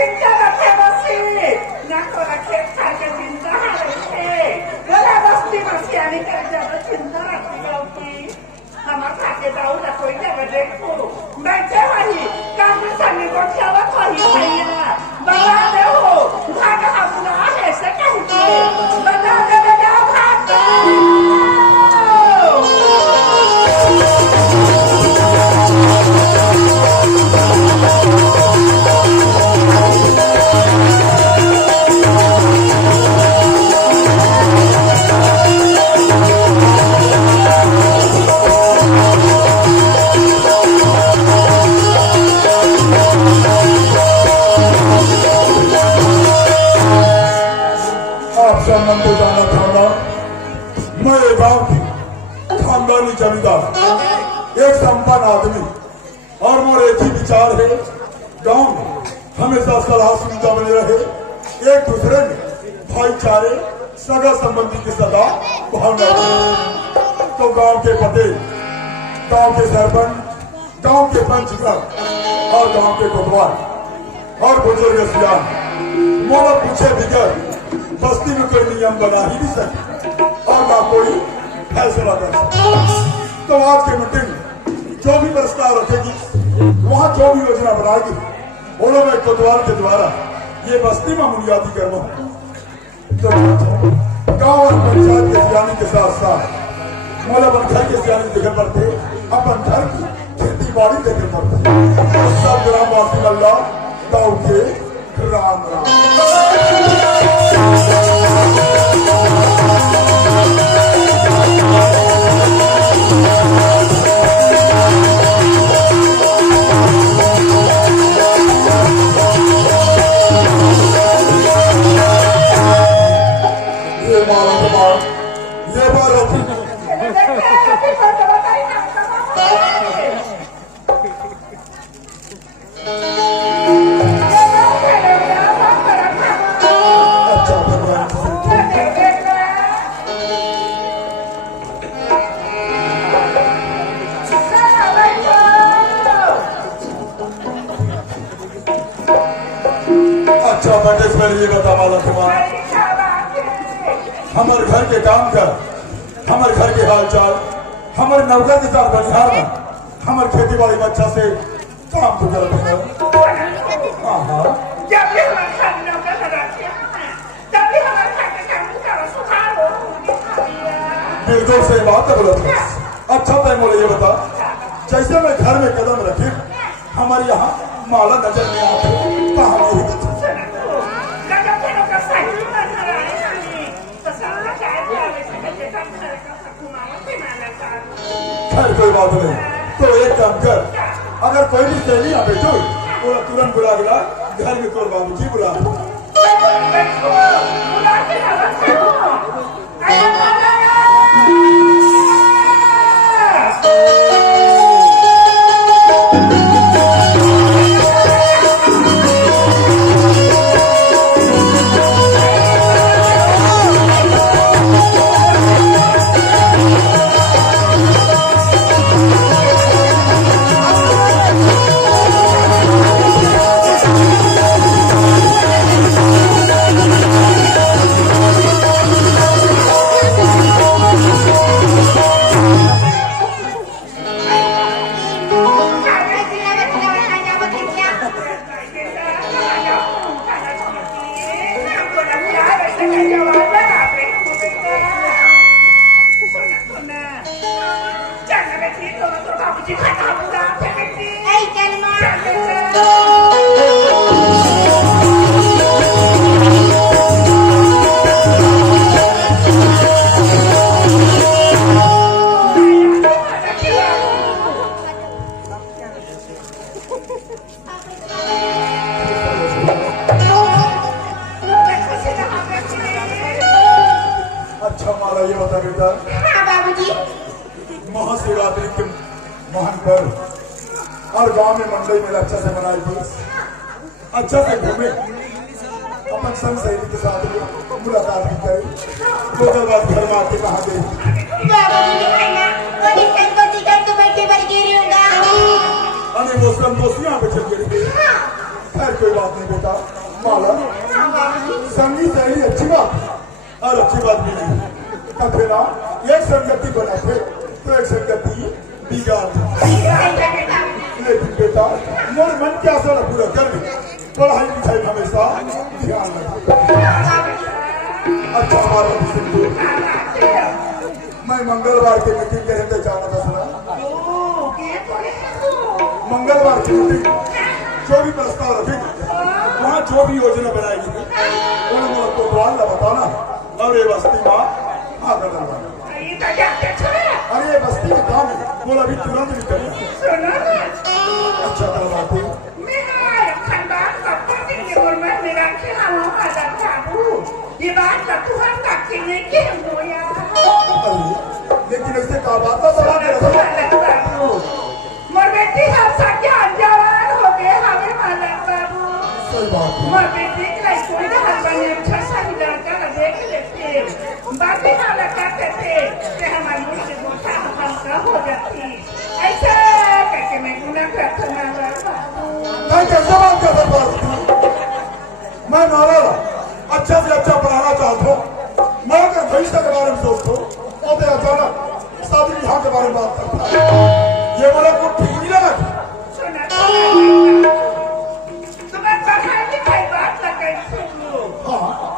चिंता रखे बसी ना तो रखे खाके चिंता रखे बोला बस्ती बसी आने कर जब चिंता रखी जाऊंगी हमार खाके दाऊ ना कोई जब देखो बैठे वाली काम संग को छावा खाई भैया बता दे हो भाग हम ना है से कहते बता दे बेटा भाग मंदिर जाना चाहूंगा। मैं ये गांव की खानदानी जमींदार एक संपन्न आदमी और मोर एक ही विचार है गांव में हमेशा सलाह सुविधा बने रहे एक दूसरे में भाईचारे सगा संबंधी की सदा भावना रहे। तो गांव के पते गांव के सरपंच गांव के पंचगण और गांव के कोतवाल और बुजुर्ग सियान मोला पूछे बिगड़ बस्ती में कोई नियम बना ही नहीं सके और ना कोई फैसला कर सके। तो आज की मीटिंग में जो भी प्रस्ताव रखेगी वहां जो भी योजना बनाएगी बोलो मैं कोतवाल के द्वारा ये बस्ती में बुनियादी करना तो गांव और पंचायत के सियानी के साथ साथ मतलब घर के सियानी देखने पड़ते अपन घर की खेती बाड़ी देखने पड़ते सब ग्रामवासी अल्लाह गाँव के राम राम। ये बात अच्छा बटेश में ये बता माला तुम्हारा हमारे घर के काम कर हमारे घर के हाल चाल हमारे नौकर के साथ बनिहार में हमारे खेती बाड़ी में अच्छा से काम तो कर बिल्कुल सही बात है बोला अच्छा तय बोले ये बता जैसे मैं घर में कदम रखी हमारे यहाँ माला नजर नहीं आती तो हम यही खैर कोई बात नहीं तो एक काम कर अगर कोई भी सहेली आ बैठो तो तुरंत बुला बुला घर में तोड़ बाबू जी बुला अच्छा माला ये बता बेटा हाँ बाबूजी महाशिवरात्रि के महान पर्व और गांव में मंडई मेला अच्छा से मनाई थी अच्छा से घूमे अपन संग सहेली के साथ मुलाकात भी करी दो बाद घर में आके कहा गई अरे वो संतोषी यहाँ पे चल गई खैर कोई बात नहीं बेटा। माला संगी सहेली अच्छी बात है और अच्छी बात भी नहीं कहते ना। एक संगति बनाते तो एक संगति बिगाड़ देती। लेकिन बेटा मोर मन की आशा पूरा कर दे। पढ़ाई लिखाई हमेशा ध्यान रखे। अच्छा हमारा मैं मंगलवार की मीटिंग के रहते जाना था सुना। मंगलवार की मीटिंग जो भी प्रस्ताव रखेगी वहाँ जो भी योजना बनाएगी उन्होंने कोतवाल का बताना और ये बस्ती माँ आगे करवाना। अरे ये बस्ती में काम है बोला अभी तुरंत निकलना। अच्छा करवाते ये बात का तुहर तक के नहीं के हो यार। लेकिन ऐसे का बात तो बता दे मोर बेटी हम सब जवान हो गए हमें मालूम बाबू। सही बात है। मोर बेटी के कोई ना हस्बैंड अच्छा सा लड़का का देख लेते बाकी हाल करते थे कि हमारे मुंह से गोठा हल्का हो जाती ऐसा करके मैं गुना करता ना मैं कैसे बात कर सकता हूँ। मैं मारा अच्छा से अच्छा पढ़ाना चाहता हूँ। मैं अगर भविष्य के बारे में सोचता हूँ और अचानक शादी विवाह के बारे में बात करता है ये बोला कुछ ठीक नहीं लगा। सुना तुम्हें पढ़ाई लिखाई बात लगे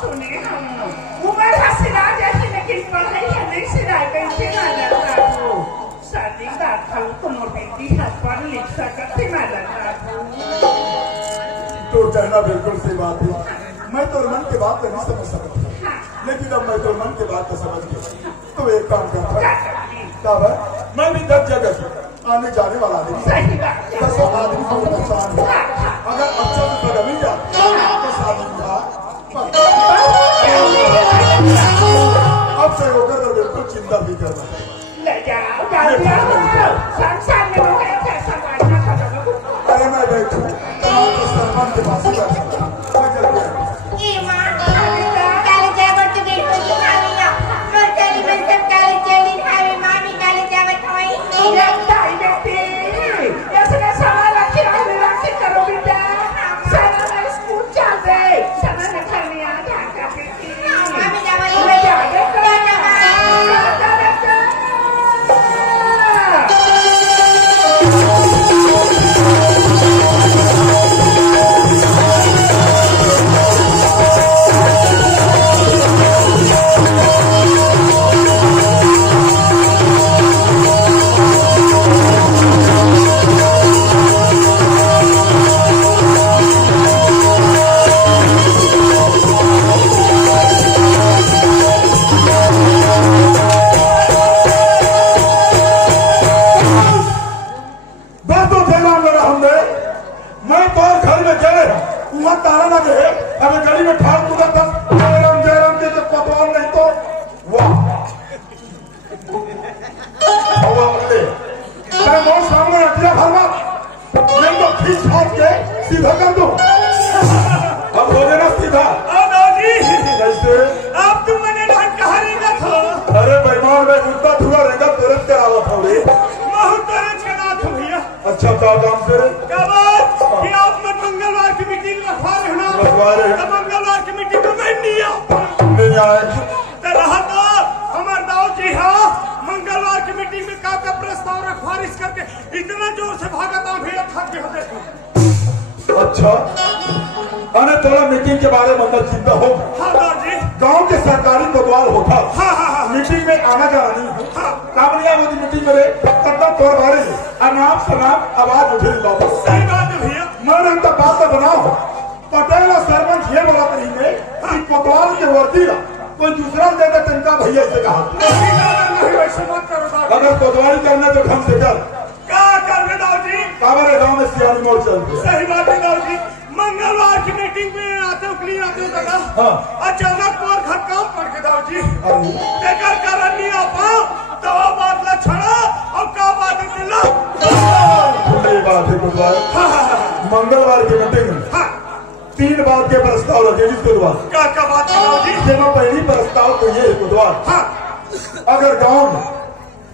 सुने हम उम्र हसीना जैसे लेकिन पढ़ाई है नहीं सिरा कैसे ना लगता शादी बात खाऊं तो मोर बेटी है पढ़ लिख सकती ना लगता तो कहना बिल्कुल सही बात है। मैं तो मन की बात नहीं समझ सकता लेकिन अब मैं तो मन की बात तो समझ गया। तो एक काम करता तब मैं भी 10 जगह आने जाने वाला आदमी 10 आदमी को पहचान अगर अच्छा से जगह मिल जाए तो शादी अब से होकर तो बिल्कुल चिंता भी करना ले जाओ संसार में वो कैसा करना था। अरे मैं बैठू तो सरपंच के पास बैठा मैं जल्दी सीधा कर दो। अब हो जाना सीधा। अब तुम मैंने कहा रहेगा था। अरे बेईमान में गुस्सा हुआ रहेगा तुरंत क्या आवत हो रे बहुत तुरंत के नाथ हो भैया। अच्छा क्या काम से क्या बात कि आप मैं मंगलवार की मीटिंग रखवा रहे हो ना। रखवा रहे हैं। तो मंगलवार की मीटिंग में मैं नहीं नहीं आए तो रहा था हमारे दाऊ जी हाँ मंगलवार की मीटिंग में का प्रस्ताव रखवारिश करके इतना जोर से भागा था भैया थक गए देखो। अच्छा अरे थोड़ा मीटिंग के बारे में अंदर चिंता हो। हाँ दाऊ जी गांव के सरकारी कोतवाल होता हाँ मीटिंग में आना जाना नहीं हाँ कामलिया वो मीटिंग में तब तोड़ बारे अनाप शनाप आवाज उठे वापस। सही बात है भैया। मैं उनका बात बनाओ पटेल और सरपंच ये बोला कहीं में कि कोतवाल के वर्दी का कोई दूसरा देगा तिनका भैया से कहा नहीं वैसे मत करो दाऊ जी। अगर कोतवाली करना तो ढंग से कर क्या कर रहे दाऊ जी। काबरे गांव में सियानी मोड़ चलती है। सही बात है दाऊ जी। मंगलवार की मीटिंग में आते हो क्लीन आते हो दादा हाँ। अचानक और घर काम पड़ के दाऊ जी अरे देखकर कारण नहीं आ पाओ तो वो बात ला छड़ा और का बात है दिला। ये बात है कोतवाल मंगलवार की मीटिंग में हाँ 3 बात के प्रस्ताव रखे कोतवाल क्या बात है दाऊ जी। जब पहली प्रस्ताव तो ये है कोतवाल हाँ अगर गांव में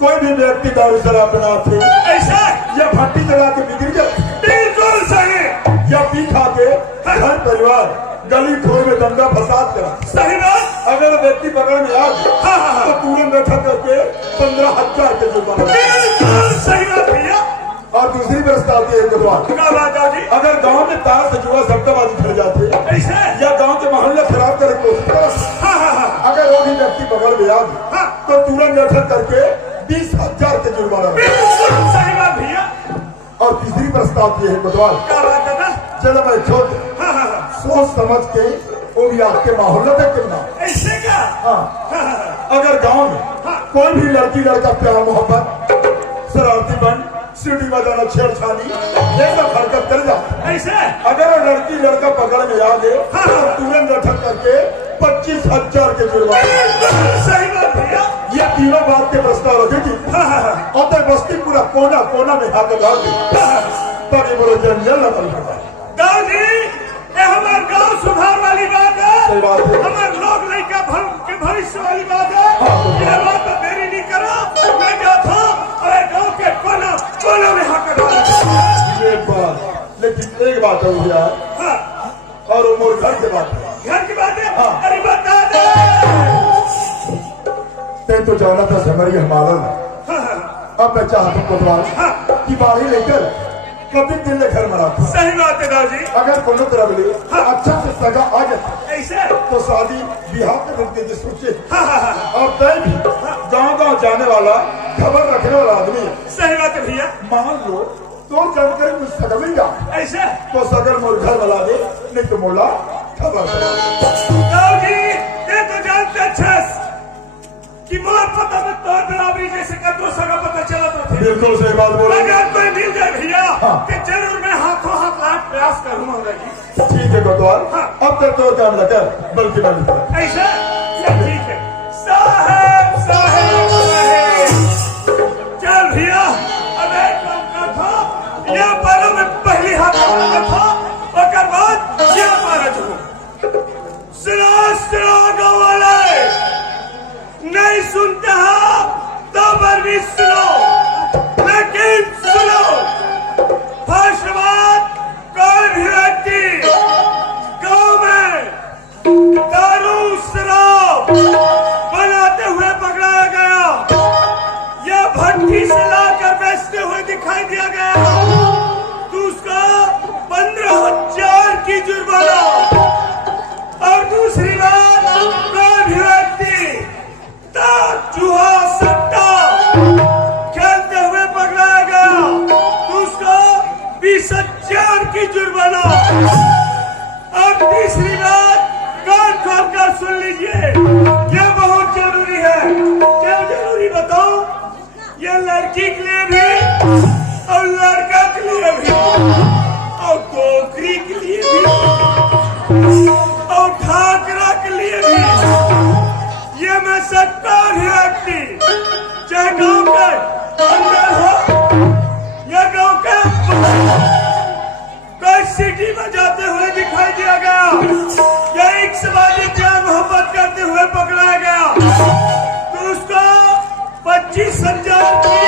कोई भी व्यक्ति दारू शराब बनाते ऐसा या भट्टी चला के बिगड़ जाए बिल्कुल सही या पी खा के गली खोल में दंगा फसाद करा। सही बात। अगर व्यक्ति पकड़ में आ गया तो तुरंत बैठा करके 15,000 के जुर्माना। बिल्कुल सही बात भैया। और दूसरी व्यवस्था होती है कोतवाल, क्या बात है जी? अगर गांव में तार से जुआ सट्टाबाजी कर जाते कैसे? या गांव के मोहल्ले खराब करे कोशिश कर, अगर वो भी व्यक्ति पकड़ में आ गया तो तुरंत बैठा करके 20,000 के जुर्माना। बिल्कुल सही बात भैया। और तीसरी प्रस्ताव ये है कोतवाल, क्या बात है ना? चलो मैं छोड़ सोच समझ के वो भी आपके माहौल में कितना ऐसे क्या? अगर गांव में कोई भी लड़की लड़का प्यार मोहब्बत शरारती बन सीढ़ी बजाना छेड़छाड़ी ये सब हरकत कर जाए, ऐसे अगर वो लड़की लड़का पकड़ में आ गए तो तुरंत अटक करके 25,000 के जुर्माना। सही बात भैया। ये तीनों बात के प्रस्ताव रखेगी और तो बस्ती पूरा कोना कोना में हाथ लगा दी तभी बोलो जंजल लगल गाँव जी, ये हमारे गाँव सुधार वाली बात है। सही बात है। हमारे लोग लड़का के भविष्य वाली बात है। ये बात तो देरी नहीं करो, मैं जाता हूँ और गाँव के कोना कोना में हाथ लगा। ये बात, लेकिन एक बात है भैया और वो मोर घर के बात है। घर की बात है। अरे बता दे। ते तो जाना था समरी हमारा। अब मैं चाहता हूँ कोतवाल की बाड़ी लेकर कभी दिन ले घर मरा था। सही बात है दादी। अगर कोनो तरह ले अच्छा से सगा आ जाता ऐसे तो शादी बिहार के रुकते जी सोचे और तय भी गाँव जाने वाला खबर रखने वाला आदमी है। सही बात है भैया। मान लो तो जानकारी मुझ सगर मिल जा ऐसे तो सगर मोर घर बना दे, नहीं तो मोला खबर दादी ये तो जानते अच्छे कि मोर पता में तोर बराबरी जैसे का दो सगा पता चला तो थे। बिल्कुल सही बात बोले। अगर कोई मिल जाए भैया कि जरूर मैं हाथों हाथ लाख प्रयास करूंगा जी। ठीक है कोतवाल, अब तक तो काम न कर बल्कि मैं निकल। ऐसा ठीक है। साहेब साहेब साहेब चल भैया, अब एक काम कर था यह बालों में पहली हाथ का था और बाद यह मारा जो सुनो गाँव वाले नहीं सुनता तो पर भी सुनो, लेकिन सुनो फर्स्ट बात, कोई भी व्यक्ति गाँव में दारू शराब बनाते हुए पकड़ाया गया या भट्टी से लाकर बेचते हुए दिखाई दिया गया तो उसका 15,000 की जुर्माना। और दूसरी बात, कोई भी व्यक्ति चूहा सट्टा खेलते हुए पकड़ाया गया तो उसको 20,000 की जुर्माना। और तीसरी बात, कान खोलकर सुन लीजिए, यह बहुत जरूरी है। क्या जरूरी बताओ? यह लड़की के लिए भी और लड़का के लिए भी और टोकरी के लिए भी और ठाकरा के लिए भी। ये मैं सकता ही व्यक्ति चाहे गांव के अंदर हो या गांव के कोई सिटी में जाते हुए दिखाई दिया गया या एक समाजी प्यार मोहब्बत करते हुए पकड़ाया गया तो उसको 25,000 की